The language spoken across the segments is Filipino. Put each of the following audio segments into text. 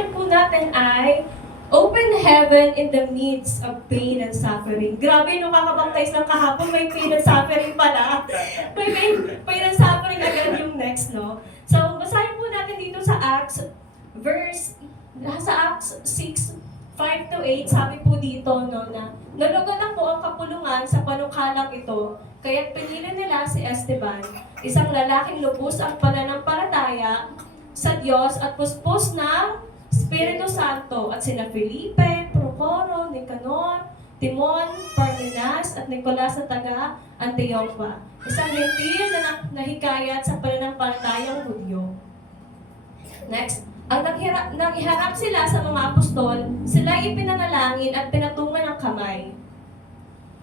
title po natin ay Open Heaven in the Midst of Pain and Suffering. Grabe, nung kakabaptize ng kahapon, may pain and suffering pala. May pain and suffering agad yung next, no? So, basahin po natin dito sa Acts 6, 5 to 8, sabi po dito, no, na nalugadan po ang kapulungan sa panukalang ito, kaya't pinili nila si Esteban, isang lalaking lubos ang pananampalataya sa Diyos at puspos ng Espiritu Santo, at sina Felipe, Procoro, Nicanor, Timon, Parmenas, at Nicolas na taga Antioquia, isang gentil na nahikayat sa pananampalatayang Hudyo. Next, ang nanghiharap sila sa mga apostol, sila ipinanalangin at pinatungan ng kamay.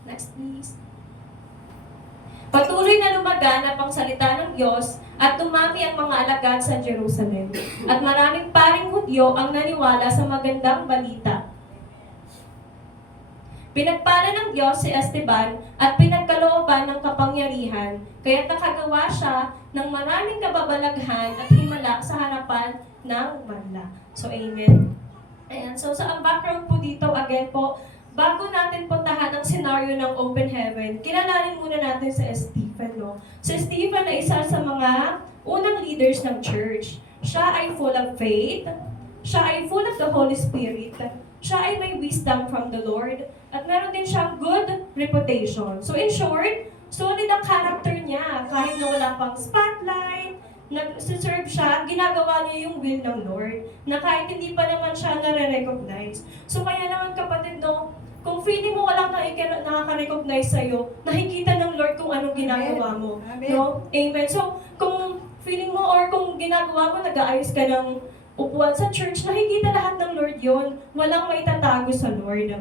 Next, please. Patuloy na lumaganap ang salita ng Diyos at tumami ang mga alagad sa Jerusalem. At maraming paring Hudyo ang naniwala sa magandang balita. Pinagpala ng Diyos si Esteban at pinagkalooban ng kapangyarihan, kaya nakagawa siya ng maraming kababalaghan at himala sa harapan ng manla. So, amen. Ayan. So, sa background po dito, again po, bago natin puntahan ang senaryo ng open heaven, kilalanin muna natin si Stephen, no? Si Stephen ay isa sa mga unang leaders ng church. Siya ay full of faith, siya ay full of the Holy Spirit, siya ay may wisdom from the Lord, at meron din siyang good reputation. So in short, solid ang character niya. Kahit na wala pang spotlight, nag-serve siya, ginagawa niya yung will ng Lord, na kahit hindi pa naman siya nare-recognize. So kaya naman kapatid, no, kung feeling mo walang nakaka-recognize sa'yo, nakikita ng Lord kung anong ginagawa mo. Amen. No? Amen. So, kung feeling mo or kung ginagawa mo, nag-aayos ka ng upuan sa church, nakikita lahat ng Lord yon. Walang maitatago sa Lord.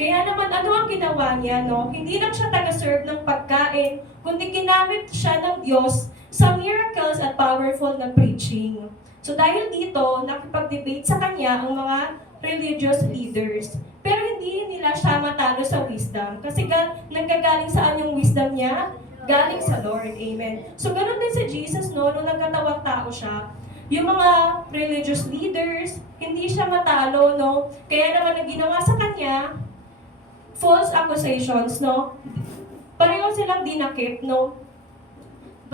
Kaya naman, ano ang ginawa niya, no? Hindi lang siya taga-serve ng pagkain, kundi ginamit siya ng Diyos sa miracles at powerful na preaching. So dahil dito, nakipag-debate sa kanya ang mga religious leaders. Pero hindi nila siya matalo sa wisdom. Kasi nanggagaling saan yung wisdom niya? Galing sa Lord. Amen. So ganun din si Jesus, no? Nung nagkatawang tao siya, yung mga religious leaders, hindi siya matalo, no? Kaya naman ang ginawa sa kanya, false accusations, no? Pareho silang dinakip, no?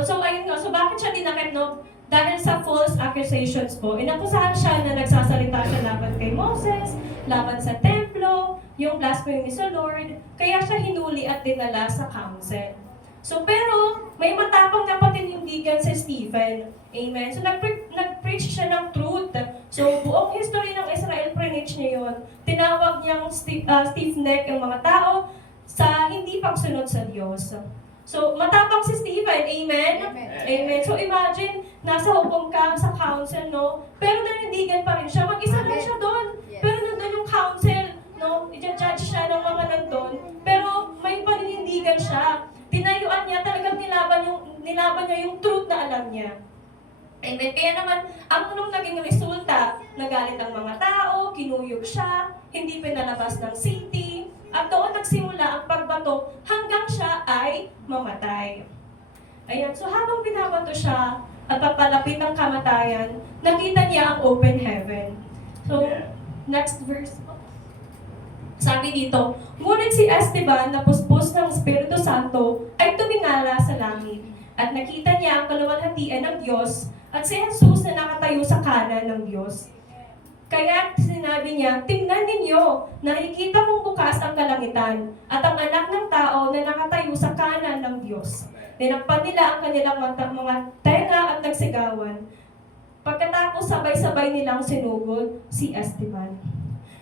So ayun nga, so bakit siya dinakip, no? Dahil sa false accusations po, inakusahan siya na nagsasalita siya laban kay Moses, laban sa templo, yung blasphemy sa Lord, kaya siya hinuli at dinala sa council. So pero, may matapang na patinindigan si Stephen. Amen? So nag-preach siya ng truth. So buong history ng Israel, preach niya yun. Tinawag niyang stiff-neck ang mga tao sa hindi pagsunod sa Diyos. So, matapang si Stephen, amen? Amen. Amen. So, imagine, nasa hukom ka sa council, no? Pero nanindigan pa rin siya. Mag-isa lang siya doon. Yes. Pero nandun yung council, no? I-judge siya ng mga nandun. Pero may paninindigan siya. Tinayuan niya, talagang nilaban niya yung truth na alam niya. Amen. Kaya naman, ang nung naging resulta, nagalit ang mga tao, kinuyog siya, hindi pinalabas ng city, at doon nagsimula ang pagbato hanggang siya ay mamatay. Ayan, so habang binabato siya at papalapit ang kamatayan, nakita niya ang open heaven. So, next verse. Sabi dito, ngunit si Esteban na puspos ng Espiritu Santo ay tumingala sa langit at nakita niya ang kaluwalhatian ng Diyos at si Jesus na nakatayo sa kanan ng Diyos. Kaya sinabi niya, tingnan ninyo, nakikita kong bukas ang kalangitan at ang anak ng tao na nakatayo sa kanan ng Diyos. Tinakpan nila ang kanilang mga tenga at nagsigawan. Pagkatapos sabay-sabay nilang sinugod si Esteban.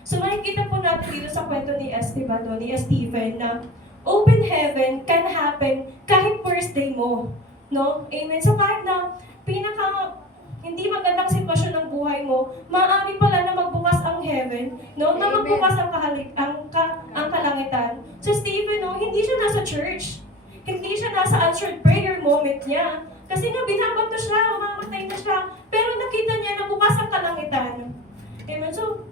So makikita po natin dito sa kwento ni Esteban, no, ni Stephen, na open heaven can happen kahit first day mo. No? Amen. So kahit na hindi magandang sitwasyon ng buhay mo, maaari pala na magbukas ang heaven, no? Na magbukas ang kalangitan. So Stephen, no, hindi siya nasa church. Hindi siya nasa answered prayer moment niya. Kasi nga, binabato siya, mamamatay na siya. Pero nakita niya na bukas ang kalangitan. Amen. So,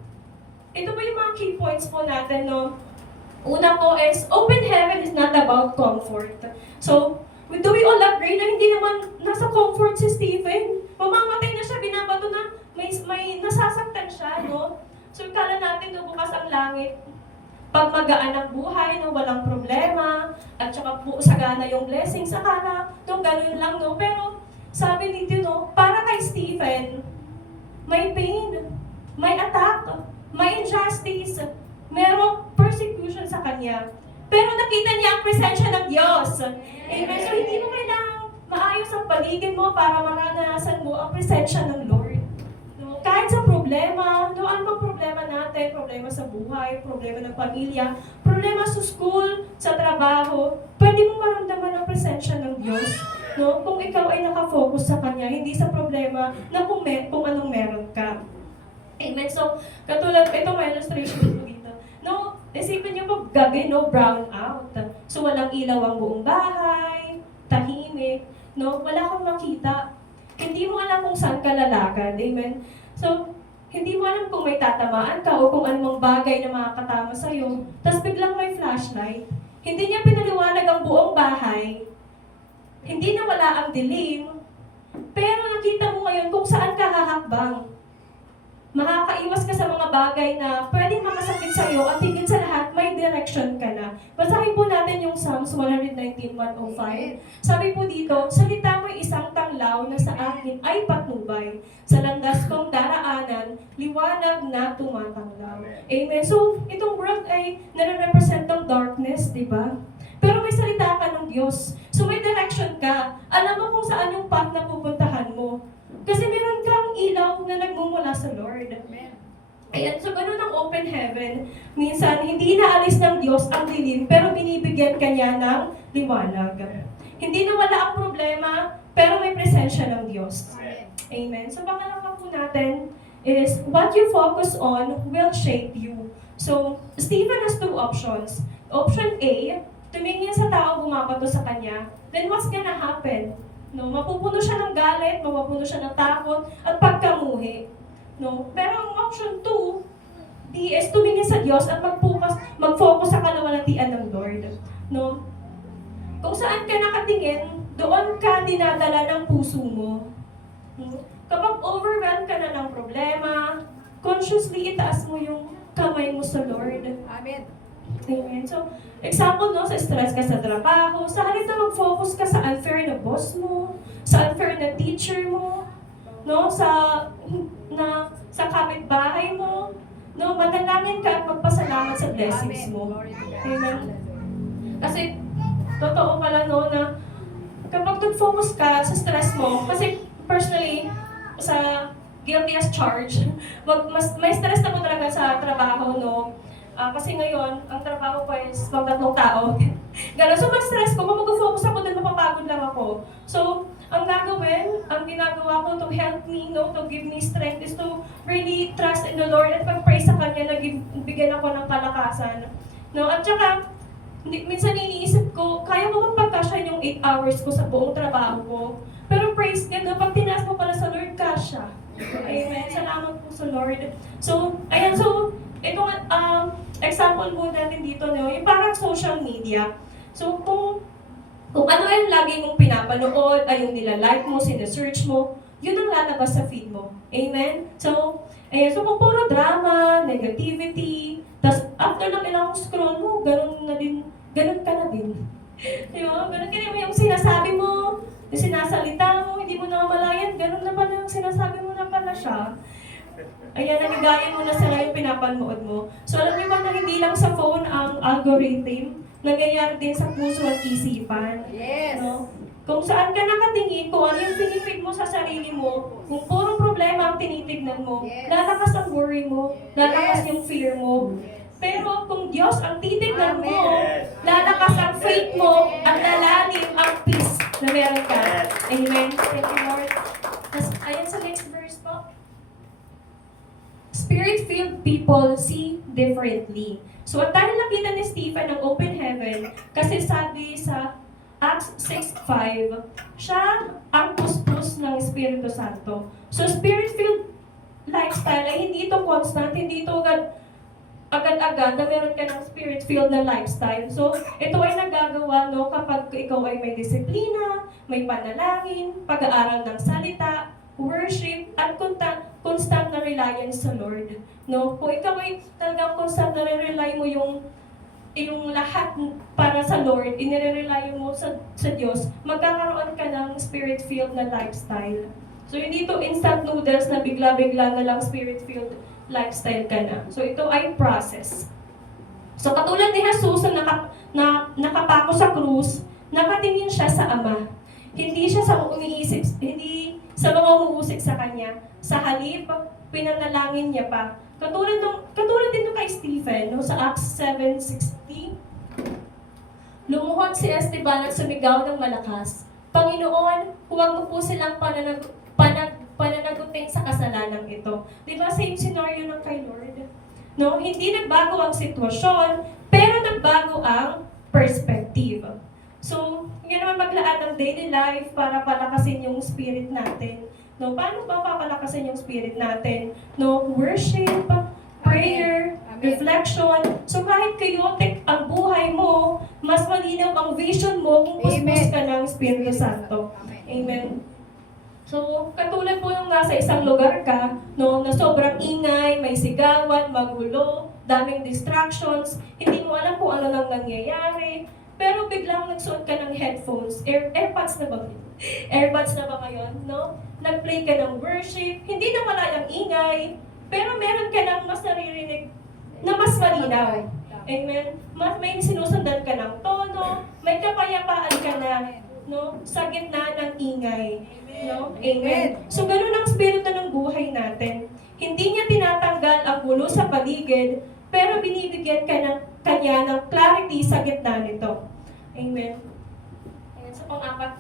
ito po yung mga key points po natin, no? Una po is, open heaven is not about comfort. So, do we all agree na hindi naman nasa comfort si Stephen? Mamamatay na siya, binabato na, may nasasaktan siya, kala, no? So, kala natin no, bukas ang langit, pag magaan ang buhay, no, walang problema, at saka po sagana yung blessings, akala, no, ganun lang, no? Pero, sabi dito, no, para kay Stephen, may pain, may attack, may injustice, merong persecution sa kanya. Pero nakita niya ang presensya ng Diyos. Amen. So hindi mo kailangang maayos ang paligid mo para maranasan mo ang presensya ng Lord. No? Kahit sa problema, no, ano bang problema natin? Problema sa buhay, problema ng pamilya, problema sa school, sa trabaho, pwede mo maramdaman ang presensya ng Diyos. No? Kung ikaw ay nakafocus sa Kanya, hindi sa problema na kung anong meron ka. Amen. So, katulad, ito may illustration ko dito. No, isipin niyo po, gabi, no, brown out. So, walang ilaw ang buong bahay, tahimik, no, wala kang makita. Hindi mo alam kung saan ka lalakad, amen? So, hindi mo alam kung may tatamaan ka o kung anumang bagay na makakatama sa'yo. Tapos biglang may flashlight. Hindi niya pinaliwanag ang buong bahay. Hindi na wala ang dilim. Pero nakita mo ngayon kung saan ka hahakbang. Makakaiwas ka sa mga bagay na pwedeng makasakit sa iyo at higit sa lahat, may direction ka na. Basahin po natin yung Psalms 119:105. Sabi po dito, salita mo'y isang tanglaw na sa akin ay patnubay. Sa landas kong daraanan, liwanag na tumatanglaw. Amen. So, itong world ay nare-represent ng darkness, di ba? Pero may salita ka ng Diyos. So, may direction ka. Alam mo kung saan yung path na pupuntahan mo. Kasi meron kang ilaw na nagmumula sa Lord. Ayan, so ganun ang open heaven. Minsan, hindi naalis ng Diyos ang dilim, pero binibigyan ka niya ng liwanag. Hindi nawala ang problema, pero may presensya ng Diyos. Amen. So pangalawa po natin is, what you focus on will shape you. So, Stephen has two options. Option A, tumingin sa taong bumabato sa kanya, then what's gonna happen? No, mapupuno siya ng galit, mapupuno siya ng takot, at pagkamuhi. No? Pero ang option 2, D is tumingin sa Diyos at mag-focus sa kaluwalhatian ng Lord. No? Kung saan ka nakatingin, doon ka dinadala ng puso mo. No? Kapag overwhelmed ka na ng problema, consciously itaas mo yung kamay mo sa Lord. Amen. Amen. So, example, no, sa stress ka sa trabaho, sa halip na mag-focus ka sa unfair na boss mo, sa unfair na teacher mo, no, sa kapitbahay mo, no, manalangin ka at magpasalamat sa blessings mo. Amen. Kasi, totoo pala, no, na kapag nag-focus ka sa stress mo, kasi personally, sa guilty as charged, may stress ako talaga sa trabaho, no. Kasi ngayon, ang trabaho ko is magtatlong tao. Gano'n. So, mag-stress ko, mag-focus ako dun, mapapagod lang ako. So, ang ginagawa ko to help me, no, to give me strength is to really trust in the Lord at pag-pray sa Kanya na bigyan ako ng kalakasan. No, at saka, minsan iniisip ko, kaya ko magpagkasya yung 8 hours ko sa buong trabaho ko. Pero praise God, no, pag tinaas mo pala sa Lord, kasya. Amen. Salamat po sa Lord. So, ayan, so, itong example po natin dito, no, yung parang social media. So, kung ano yung lagi mong pinapanood, ay yung nilalike mo, sinesearch mo, yun ang lalabas sa feed mo. Amen? So, ayan, so kung puro drama, negativity, tas after ng ilang scroll mo, ganun ka na din. Di ba? Ganun ka na yung sinasabi mo, yung sinasalita mo, hindi mo na malayan, ganun na pala yung sinasabi mo na pala siya. Ayan, nagigaya mo na sila yung pinapanood mo. So, alam niyo ba na hindi lang sa phone ang algorithm, nangyayari din sa puso at isipan. Yes. No? Kung saan ka nakatingin, kung ano yung pinipig mo sa sarili mo, kung puro problema ang tinitignan mo, yes, lalakas ang worry mo, lalakas yes, yung fear mo. Pero kung Diyos ang titignan mo, Yes, lalakas ang faith mo, at lalalim ang peace na meron ka. Amen. Thank you, Lord. Tapos, ayan sa next verse po. Spirit-filled people see differently. So, at dahil nakita ni Stephen ng open heaven, kasi sabi sa Acts 6:5, siya ang puspos ng Espiritu Santo. So, spirit-filled lifestyle ay hindi ito constant, hindi ito agad-agad na meron ka ng spirit-filled na lifestyle. So, ito ay nagagawa, no, kapag ikaw ay may disiplina, may panalangin, pag-aaral ng salita, worship, at constant na reliance sa Lord. No? Kung ikaw ay talagang constant na rely mo yung lahat para sa Lord, inire-rely mo sa Diyos, magkakaroon ka ng spirit-filled na lifestyle. So, hindi to instant noodles na bigla-bigla na lang spirit-filled lifestyle ka na. So, ito ay process. So, katulad ni Jesus na nakapako sa krus, nakatingin siya sa Ama. Hindi siya hindi sa mga umuusik sa Kanya. Sa halip, pinanalangin niya pa. Katulad din kay Stephen, no, sa Acts 7:60, lumuhod si Esteban at sumigaw ng malakas, Panginoon, huwag mo po silang pananagutin sa kasalanang ito. Di ba, same scenario ng kay Lord? No, hindi nagbago ang sitwasyon, pero nagbago ang perspective. So, yun naman maglaan ng daily life para palakasin yung spirit natin. No, paano ba papalakasin yung spirit natin? No, worship, prayer, Amen. reflection. So kahit chaotic ang buhay mo, mas malinaw ang vision mo kung puspos ka ng Espiritu Santo. Amen. So, katulad po nung nasa isang lugar ka, no, na sobrang ingay, may sigawan, magulo, daming distractions, hindi mo alam kung ano nang nangyayari, pero biglang nagsuot ka ng headphones, AirPods na ba? AirPods na ba ngayon, no? Nag-play ka ng worship, hindi na wala yung ingay, pero meron ka lang mas naririnig na mas malinaw. Amen? May sinusundan ka ng tono, may kapayapaan ka na, no, sa gitna ng ingay. No? Amen. So, ganun ang spirito ng buhay natin. Hindi niya tinatanggal ang gulo sa paligid, pero binibigyan ka ng kanya ng clarity sa gitna nito. Amen. Ayan, so pang-apat.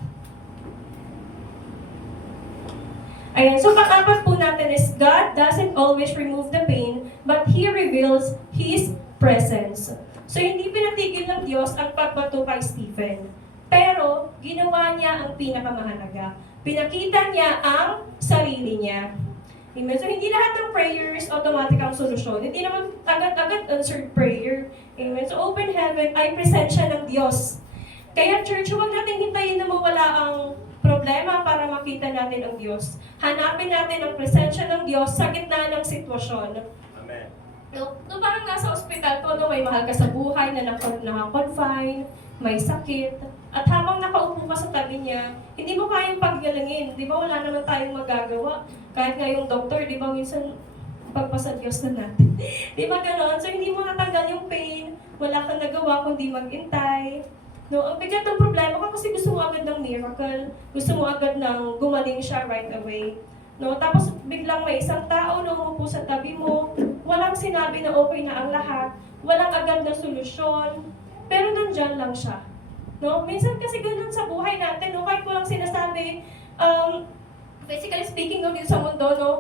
Ayan, so pang-apat po natin is God doesn't always remove the pain, but He reveals His presence. So, hindi pinatigil ng Diyos ang pagbato kay Stephen. Pero, ginawa niya ang pinakamahalaga. Pinakita niya ang sarili niya. Amen. So, hindi lahat ng prayers automatic ang solusyon. Hindi naman agad-agad answered prayer. Amen. So, open heaven ay presensya ng Diyos. Kaya, church, huwag natin hintayin na mawala ang problema para makita natin ang Diyos. Hanapin natin ang presensya ng Diyos sa gitna ng sitwasyon. Amen. No, parang nasa ospital ko, no, may mahal ka sa buhay na naka-confine, may sakit, at habang nakaupo ka sa tabi niya, hindi mo kayang paggalingin. Di ba wala naman tayong magagawa? Kahit nga yung doktor, di ba minsan pagpasa Diyos na natin. Di ba gano'n? So hindi mo natanggal yung pain, wala kang nagawa kundi mag-intay. No, ang bigat ng problema ka kasi gusto mo agad ng miracle, gusto mo agad ng gumaling siya right away. No, tapos biglang may isang tao na umupo sa tabi mo, walang sinabi na okay na ang lahat, walang agad na solusyon, pero nandyan lang siya. No, minsan kasi ganun sa buhay natin, no, kahit walang sinasabi, basically speaking, no, dito sa mundo, no,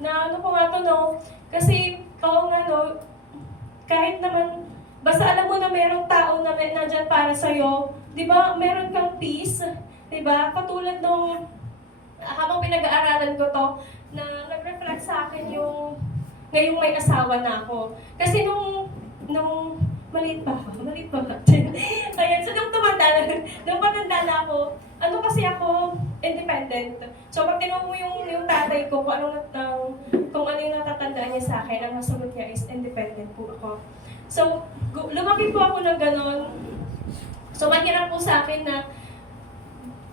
na ano ko nga to, no, kasi, oo nga, no, kahit naman, basta alam mo na merong tao na nandyan para sa'yo, di ba, meron kang peace, di ba, katulad nung, habang pinag-aaralan ko to, na nag-reflect sa akin yung ngayong may asawa na ako. Kasi nung maliit pa ako. Ayan, so nung matanda na ako, ano kasi ako, independent. So pag tinanong mo yung tatay ko kung ano yung natatandaan niya sa akin, ang nasagot niya is independent po ako. So, lumaki po ako ng ganon. So, mahirap po sa akin na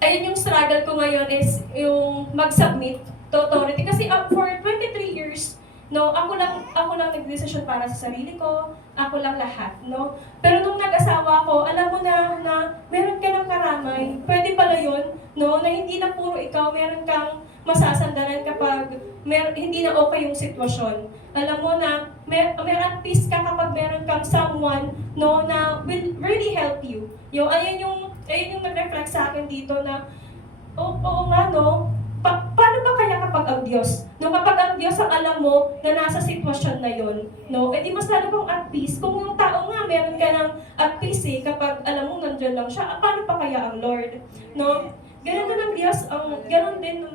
ayun yung struggle ko ngayon is yung mag-submit to authority. Kasi for 23 years, no, ako lang nag-decision para sa sarili ko, ako lang lahat, no. Pero nung nag-asawa ko, alam mo na meron ka ng karamay. Pwede pala yun, no, na hindi na puro ikaw, meron kang masasandalan kapag hindi na okay yung sitwasyon. Alam mo na at peace ka kapag meron kang someone, no, na will really help you. Ayun yung nag-reflect sa akin dito na, oo nga, no, paano ba kaya kapag ang Diyos? No, kapag ang Diyos ang alam mo na nasa sitwasyon na yon, no, edi mas lalo kang at peace. Kung yung tao nga, meron ka ng at peace kapag alam mo nandiyan lang siya, paano pa kaya ang Lord? No, ganun din ang Diyos, ganun din.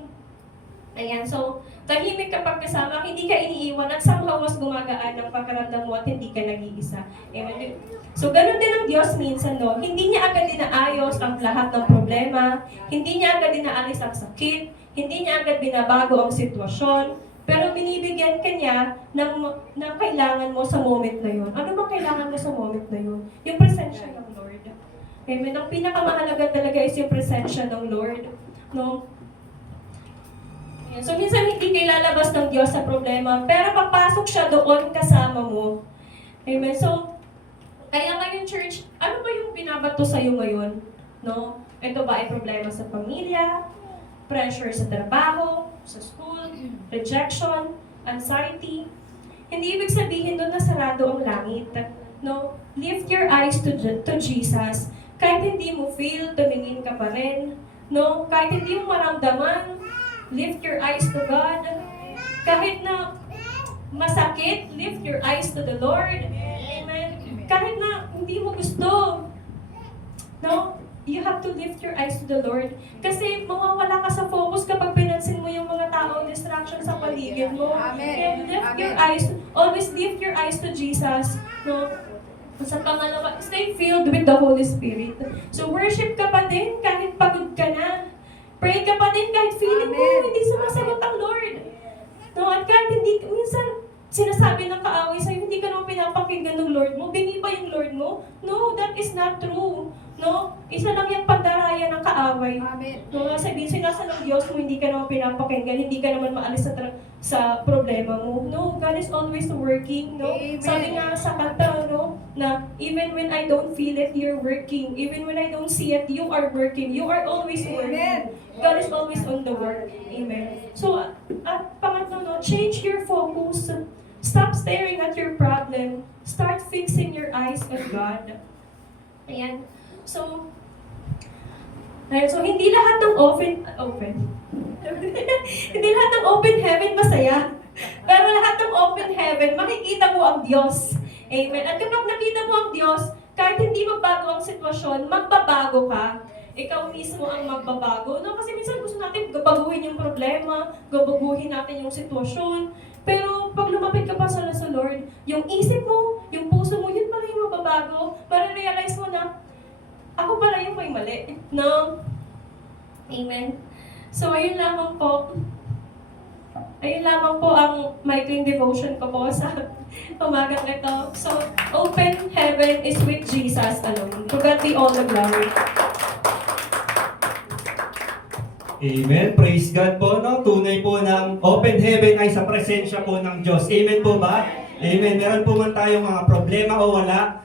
Ayan, so, tahimik kapag kasama, hindi ka iniiwan at somehow mas gumagaan ang pakiramdam mo at hindi ka nag-iisa. Amen. So, ganun din ang Diyos minsan, no? Hindi niya agad dinaayos ang lahat ng problema, hindi niya agad dinaalis ang sakit, Hindi niya agad binabago ang sitwasyon, pero binibigyan ka niya ng kailangan mo sa moment na yun. Ano bang kailangan mo sa moment na yun? Yung presensya ng Lord. Amen. Ang pinakamahalaga talaga is yung presensya ng Lord. No? Ayan. So, minsan hindi kayo lalabas ng Diyos sa problema, pero papasok siya doon kasama mo. Amen. So, kaya ngayon, church, ano ba yung binabato sa'yo ngayon? No? Ito ba ay problema sa pamilya, pressure sa trabaho, sa school, rejection, anxiety? Hindi ibig sabihin doon na sarado ang langit. No? Lift your eyes to Jesus. Kahit hindi mo feel, tumingin ka pa rin. No? Kahit hindi mo maramdaman, lift your eyes to God. Kahit na masakit, lift your eyes to the Lord. Amen. Kahit na hindi mo gusto, no? You have to lift your eyes to the Lord. Kasi mawawala ka sa focus kapag pinansin mo yung mga taong distraction sa paligid mo. Kaya lift your eyes, always lift your eyes to Jesus. No? Sa pangalawa, stay filled with the Holy Spirit. So worship ka pa din kahit pagod ka na. Pray ka pa din kahit feeling mo hindi sumasagot ang Lord. No? At kahit hindi, minsan, sinasabi ng kaaway sa'yo, hindi ka naman pinapakinggan ng Lord mo, bingi ba yung Lord mo? No, that is not true. No? Isa lang yung pandaraya ng kaaway. Amen. No, sabihin, sinasa ng Diyos mo, hindi ka naman pinapakinggan, hindi ka naman maalis sa problema mo. No, God is always working. No? Amen. Sabi nga sa kanta, no, na even when I don't feel it, you're working. Even when I don't see it, you are working. You are always working. God is always on the work. Amen. So, at pangatlo, no, change your focus. Stop staring at your problem. Start fixing your eyes on God. Ayan. So, hindi lahat ng hindi lahat ng open heaven masaya. Pero lahat ng open heaven, makikita mo ang Diyos. Amen. At kapag nakita mo ang Diyos, kahit hindi magbago ang sitwasyon, magbabago ka. Ikaw mismo ang magbabago. No? Kasi minsan gusto natin gabaguhin yung problema, gabaguhin natin yung sitwasyon. Pero pag lumapit ka pa sa Lord, yung isip mo, yung puso mo, yun pala yung mababago. Marirealize mo na, ako pala yung may mali. No? Amen. So, ayun lamang po. Ayun lamang po ang maikling devotion ko po sa umagang ito. So, open heaven is with Jesus alone. To God be all the glory. Amen. Praise God po, no? Tunay po ng open heaven ay sa presensya po ng Diyos. Amen po ba? Amen. Meron po man tayong mga problema o wala,